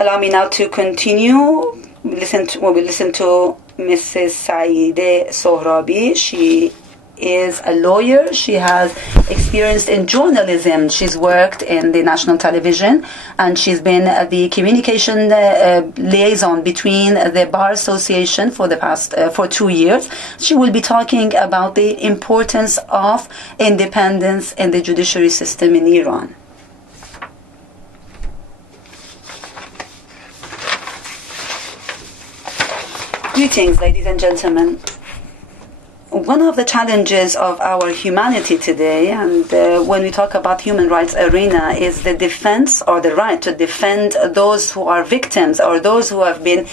Allow me now to continue. We will listen to Mrs. Saiedeh Sohrabi. She is a lawyer. She has experience in journalism. She's worked in the national television, and she's been the communication liaison between the Bar Association for the past for 2 years. She will be talking about the importance of independence in the judiciary system in Iran. Greetings, ladies and gentlemen. One of the challenges of our humanity today, and when we talk about human rights arena, is the defense or the right to defend those who are victims or those who have been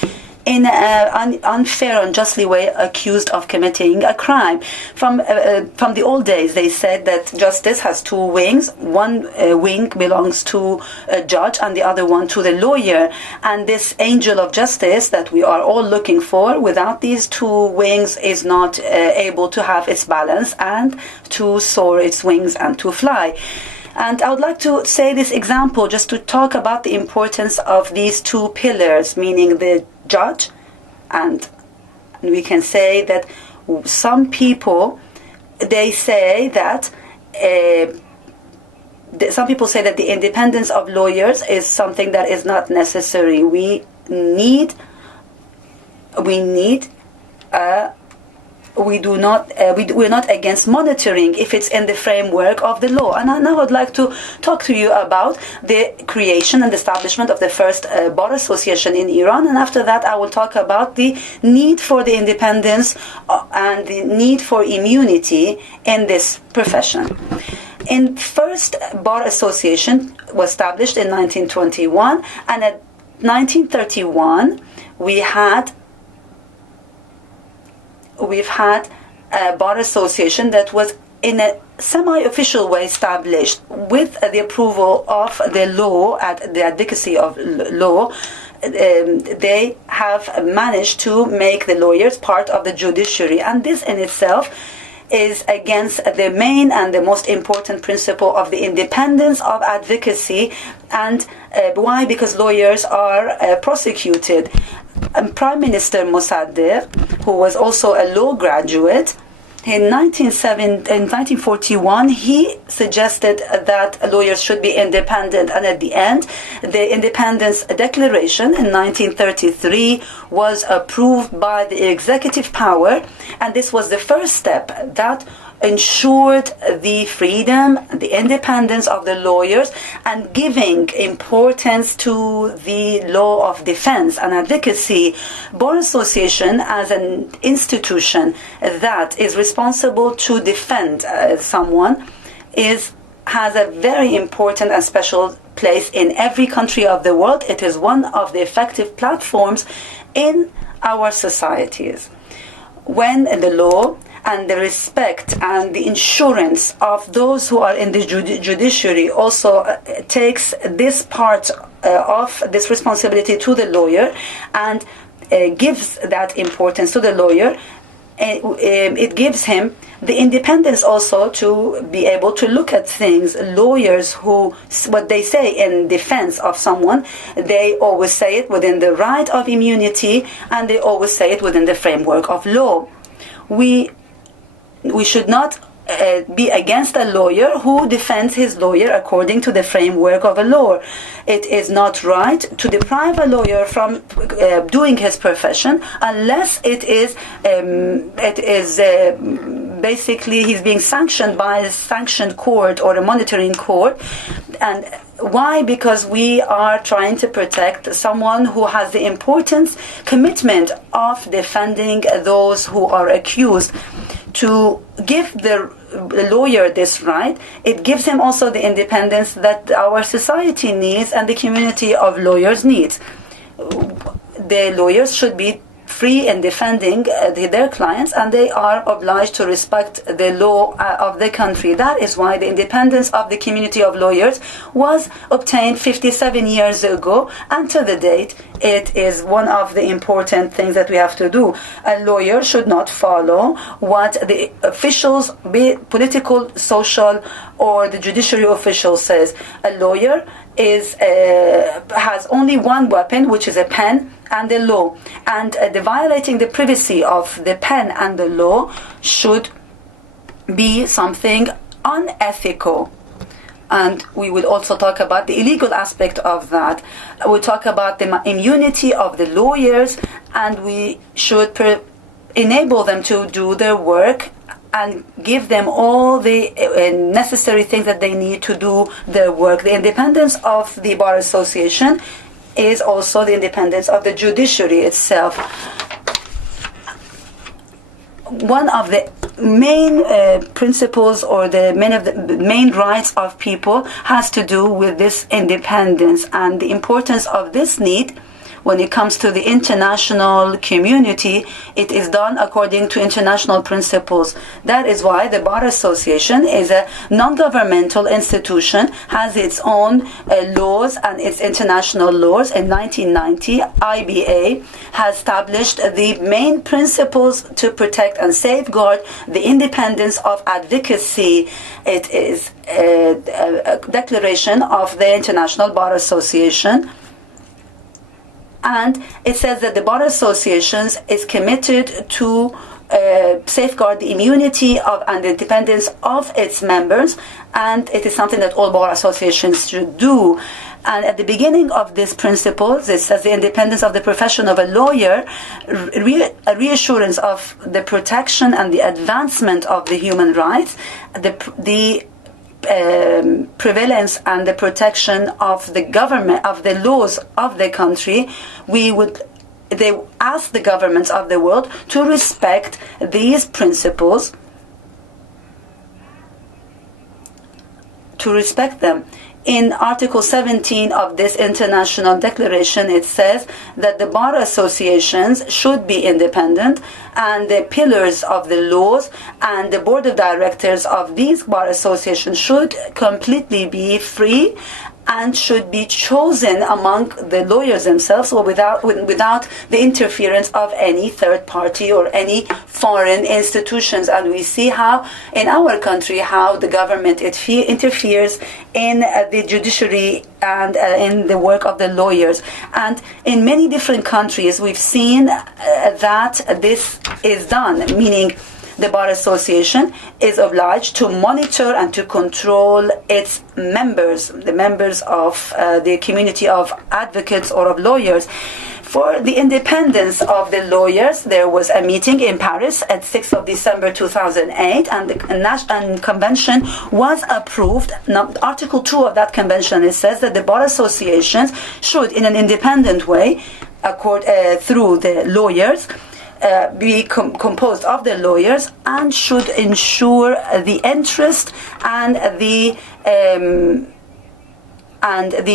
in an unfair, unjustly way accused of committing a crime. From the old days, they said that justice has two wings. One wing belongs to a judge and the other one to the lawyer. And this angel of justice that we are all looking for, without these two wings, is not able to have its balance and to soar its wings and to fly. And I would like to say this example just to talk about the importance of these two pillars, meaning the judge, and we can say that some people, they say that some people say that the independence of lawyers is something that is not necessary. We we're not against monitoring if it's in the framework of the law. And now I'd like to talk to you about the creation and establishment of the first Bar Association in Iran, and after that I will talk about the need for the independence and the need for immunity in this profession. In first Bar Association was established in 1921, and at 1931 we've had a bar association that was in a semi-official way established with the approval of the law, at the advocacy of law. They have managed to make the lawyers part of the judiciary, and this in itself is against the main and the most important principle of the independence of advocacy. And why? Because lawyers are prosecuted. Prime Minister Mossadegh, who was also a law graduate, in 1941 he suggested that lawyers should be independent, and at the end the Independence Declaration in 1933 was approved by the executive power, and this was the first step that ensured the freedom, the independence of the lawyers, and giving importance to the law of defense and advocacy. Bar Association, as an institution that is responsible to defend someone, has a very important and special place in every country of the world. It is one of the effective platforms in our societies. When the law and the respect and the insurance of those who are in the judiciary also takes this part of this responsibility to the lawyer and gives that importance to the lawyer, it gives him the independence also to be able to look at things. Lawyers who, what they say in defense of someone, they always say it within the right of immunity, and they always say it within the framework of law. We should not be against a lawyer who defends his lawyer according to the framework of a law. It is not right to deprive a lawyer from doing his profession unless it is basically he's being sanctioned by a sanctioned court or a monitoring court. And why? Because we are trying to protect someone who has the important commitment of defending those who are accused. To give the lawyer this right, it gives him also the independence that our society needs and the community of lawyers needs. The lawyers should be free in defending their clients, and they are obliged to respect the law of the country. That is why the independence of the community of lawyers was obtained 57 years ago, and to the date it is one of the important things that we have to do. A lawyer should not follow what the officials, be it political, social, or the judiciary official says. A lawyer has only one weapon, which is a pen and the law. And the violating the privacy of the pen and the law should be something unethical. And we will also talk about the illegal aspect of that. We'll talk about the immunity of the lawyers, and we should enable them to do their work and give them all the necessary things that they need to do their work. The independence of the Bar Association is also the independence of the judiciary itself. One of the main principles or the main rights of people has to do with this independence, and the importance of this need when it comes to the international community. It is done according to international principles. That is why the Bar Association is a non-governmental institution, has its own laws and its international laws. In 1990, IBA has established the main principles to protect and safeguard the independence of advocacy. It is a declaration of the International Bar Association. And it says that the Bar Association is committed to safeguard the immunity of and the independence of its members, and it is something that all Bar Associations should do. And at the beginning of this principle, it says the independence of the profession of a lawyer, a reassurance of the protection and the advancement of the human rights, the prevalence and the protection of the government, of the laws of the country. They ask the governments of the world to respect these principles, to respect them. In Article 17 of this international declaration, it says that the bar associations should be independent, and the pillars of the laws and the board of directors of these bar associations should completely be free and should be chosen among the lawyers themselves, or without the interference of any third party or any foreign institutions. And we see how in our country how the government interferes in the judiciary and in the work of the lawyers. And in many different countries we've seen that this is done, meaning the Bar Association is obliged to monitor and to control its members, the members of the community of advocates or of lawyers. For the independence of the lawyers, there was a meeting in Paris at 6th of December 2008, and the National Convention was approved. Now, Article 2 of that convention, it says that the Bar Associations should, in an independent way, through the lawyers, be composed of the lawyers, and should ensure the interest and the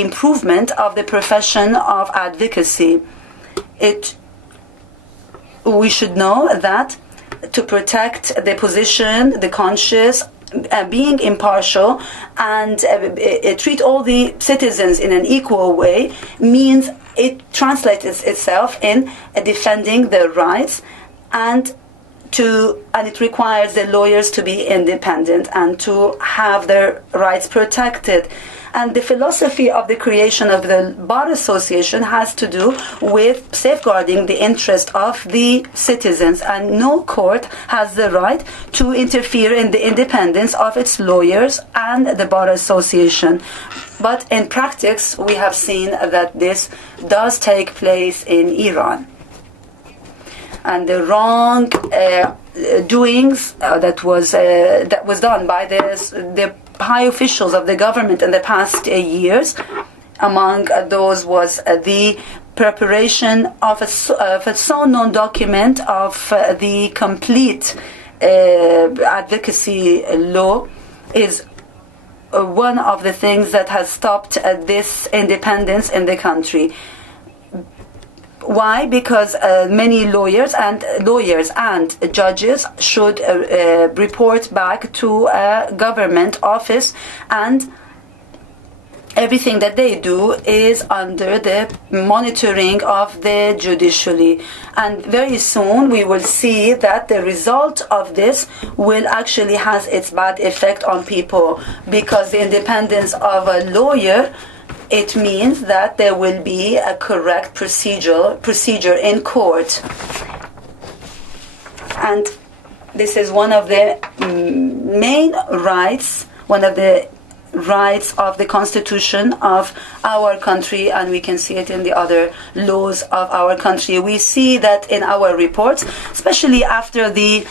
improvement of the profession of advocacy. We should know that to protect the position, the conscience, being impartial, and treat all the citizens in an equal way means it translates itself in defending their rights, and it requires the lawyers to be independent and to have their rights protected. And the philosophy of the creation of the Bar Association has to do with safeguarding the interest of the citizens, and no court has the right to interfere in the independence of its lawyers and the Bar Association. But in practice, we have seen that this does take place in Iran. And the wrong doings that was done by the high officials of the government in the past years, among those was the preparation of a so-known document of the complete advocacy law, is one of the things that has stopped this independence in the country. Why? Because many lawyers and judges should report back to a government office, and everything that they do is under the monitoring of the judiciary. And very soon we will see that the result of this will actually has its bad effect on people, because the independence of a lawyer it means that there will be a correct procedure in court. And this is one of the main rights, one of the rights of the constitution of our country, and we can see it in the other laws of our country. We see that in our reports, especially after the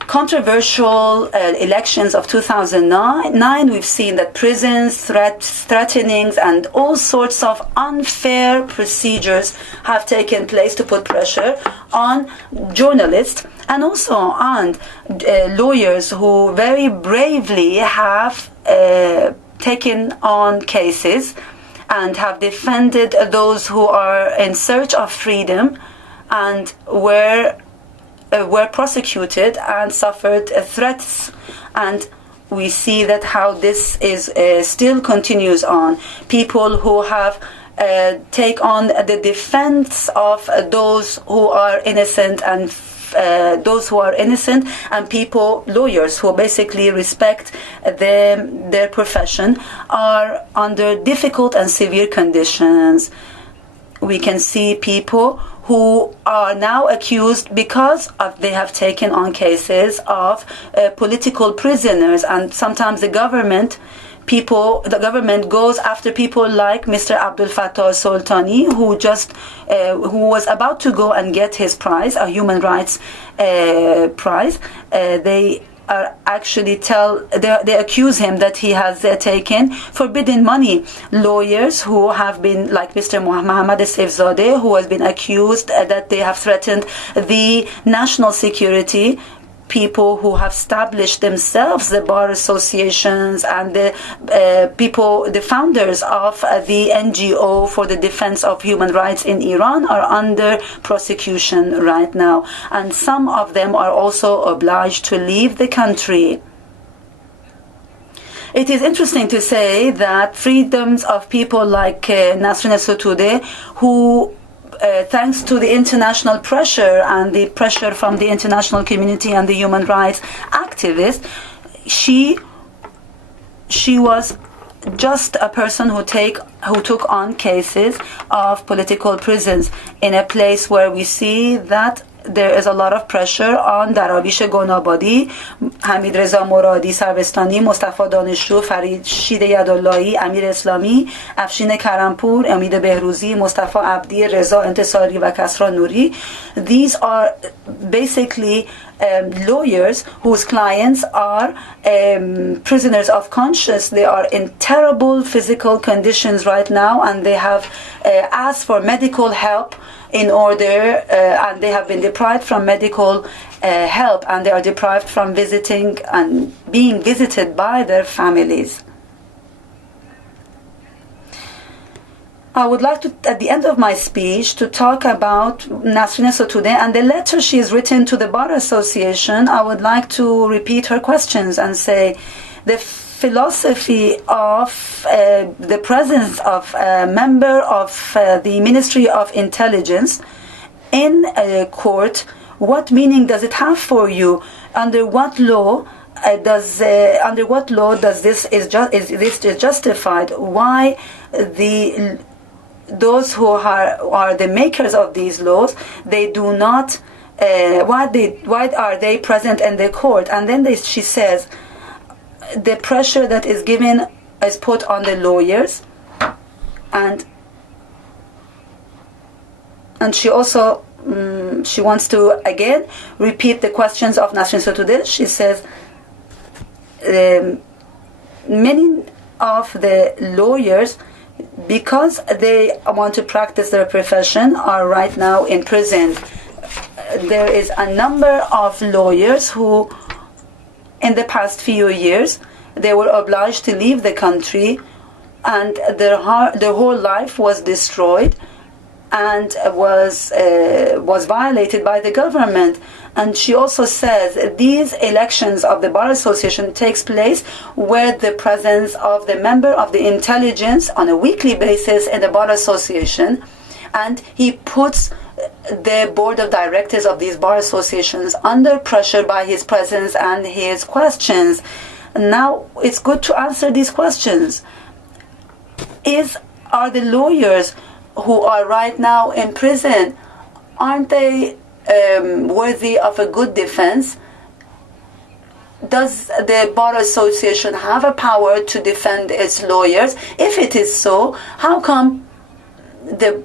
controversial elections of 2009, we've seen that prisons, threatenings, and all sorts of unfair procedures have taken place to put pressure on journalists and also on lawyers who very bravely have taken on cases and have defended those who are in search of freedom and were prosecuted and suffered threats. And we see that how this is still continues on. People who have take on the defense of those who are innocent and people, lawyers who basically respect their profession, are under difficult and severe conditions. We can see people who are now accused because they have taken on cases of political prisoners, and sometimes the government goes after people like Mr. Abdul Fattah Soltani, who was about to go and get his prize, a human rights prize. They actually they accuse him that he has taken forbidden money. Lawyers who have been, like Mr. Mohammed Saifzadeh, who has been accused that they have threatened the national security. People who have established themselves, the bar associations and the founders of the NGO for the defense of human rights in Iran, are under prosecution right now. And some of them are also obliged to leave the country. It is interesting to say that freedoms of people like Nasrin Sotoudeh, who thanks to the international pressure and the pressure from the international community and the human rights activists, she was just a person who took on cases of political prisons in a place where we see that there is a lot of pressure on Darawish Gonabadi, Hamid Reza Moradi Sarvestani, Mustafa Daneshju, Farid Shide Yadullahi, Amir Islami, Afshin Karampur, Amid Behruzi, Mustafa Abdi, Reza Intisari, and Kasra Nouri. These are basically lawyers whose clients are prisoners of conscience. They are in terrible physical conditions right now, and they have asked for medical help in order, and they have been deprived from medical help, and they are deprived from visiting and being visited by their families. I would like to, at the end of my speech, to talk about Nasrin Sotoudeh and the letter she has written to the Bar Association. I would like to repeat her questions and say the philosophy of the presence of a member of the Ministry of Intelligence in a court. What meaning does it have for you? Under what law does this is justified? Why those who are the makers of these laws, they do not? Why are they present in the court? And then she says, the pressure that is put on the lawyers, and she also she wants to again repeat the questions of Nasrin Sotoudeh. She says many of the lawyers, because they want to practice their profession, are right now in prison. There is a number of lawyers who, in the past few years, they were obliged to leave the country, and their whole life was destroyed and was violated by the government. And she also says these elections of the Bar Association takes place with the presence of the member of the intelligence on a weekly basis in the Bar Association, and he puts the board of directors of these bar associations under pressure by his presence and his questions. Now it's good to answer these questions. are the lawyers who are right now in prison, aren't they worthy of a good defense? Does the Bar Association have a power to defend its lawyers? If it is so, how can the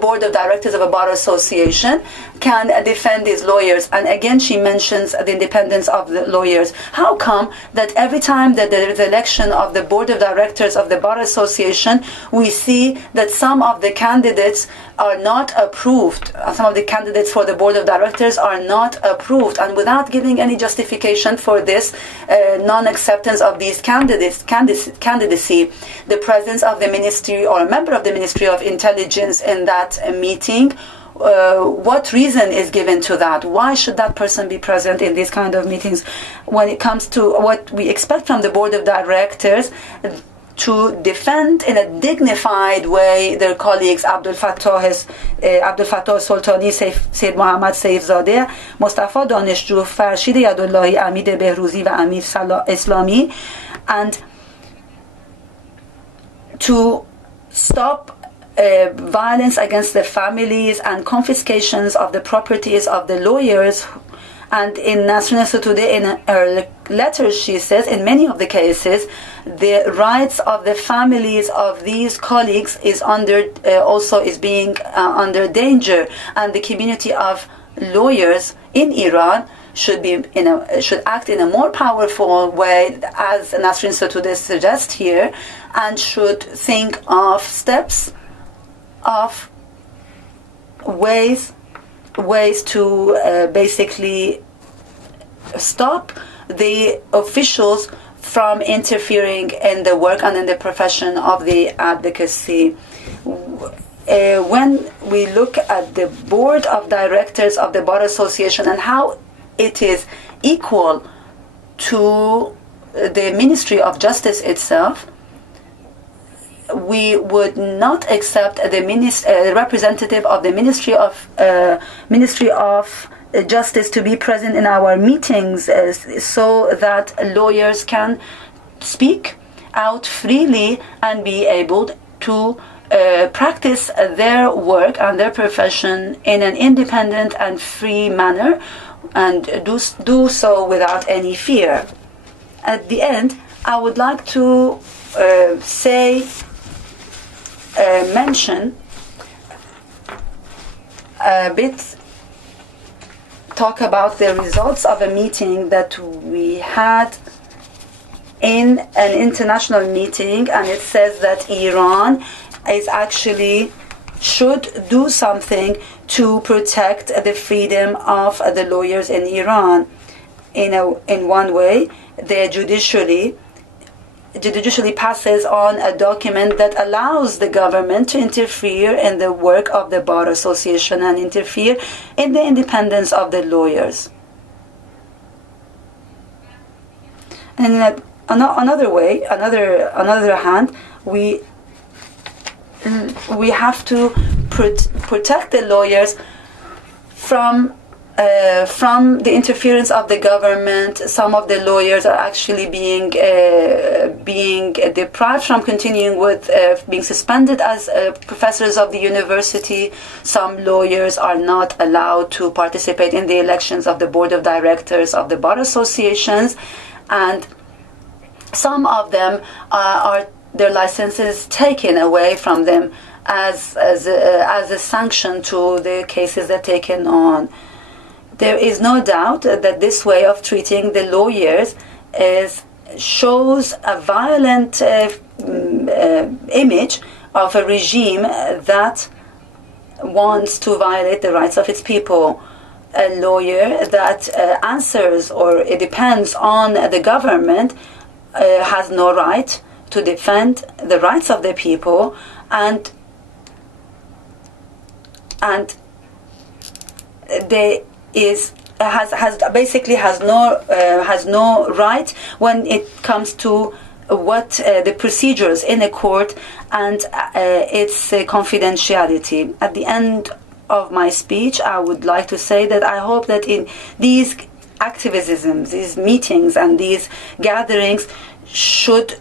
board of directors of a bar association can defend these lawyers? And again, she mentions the independence of the lawyers. How come that every time that there is election of the board of directors of the bar association, we see that some of the candidates are not approved, some of the candidates for the board of directors are not approved, and without giving any justification for this non-acceptance of these candidacy, the presence of the ministry or a member of the Ministry of Intelligence in that meeting, what reason is given to that? Why should that person be present in these kind of meetings? When it comes to what we expect from the board of directors, to defend in a dignified way their colleagues Abdul Fattah Soltani, Said Mohammad Saifzadeh, Mustafa Daneshju, Farshid Yadullahi, Amid Behruzi و Amir Islami, and to stop violence against the families and confiscations of the properties of the lawyers. And in Nasrin Sotoudeh, in her letter, she says, in many of the cases, the rights of the families of these colleagues is being under danger, and the community of lawyers in Iran should act in a more powerful way, as Nasrin Sotoudeh suggests here, and should think of steps, of ways to basically stop the officials from interfering in the work and in the profession of the advocacy. When we look at the board of directors of the Bar Association and how it is equal to the Ministry of Justice itself, we would not accept the representative of the Ministry of Justice to be present in our meetings, so that lawyers can speak out freely and be able to practice their work and their profession in an independent and free manner, and do so without any fear. At the end, I would like to mention a bit, talk about the results of a meeting that we had in an international meeting, and it says that Iran is actually should do something to protect the freedom of the lawyers in Iran. In one way, the judiciary passes on a document that allows the government to interfere in the work of the Bar Association and interfere in the independence of the lawyers. And another hand, we have to protect the lawyers from the interference of the government. Some of the lawyers are actually being deprived from continuing with being suspended as professors of the university. Some lawyers are not allowed to participate in the elections of the board of directors of the bar associations, and some of them are their licenses taken away from them as a sanction to the cases they're taken on. There is no doubt that this way of treating the lawyers shows a violent image of a regime that wants to violate the rights of its people. A lawyer that answers or it depends on the government has no right to defend the rights of the people, and they has no right when it comes to what the procedures in a court and its confidentiality. At the end of my speech, I would like to say that I hope that in these activisms, these meetings and these gatherings should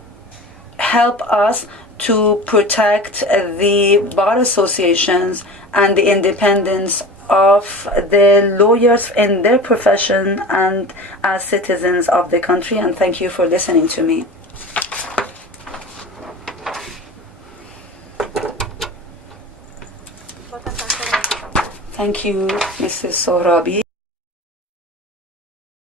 help us to protect the bar associations and the independence of the lawyers in their profession and as citizens of the country. And thank you for listening to me. Thank you, Mrs. Sohrabi.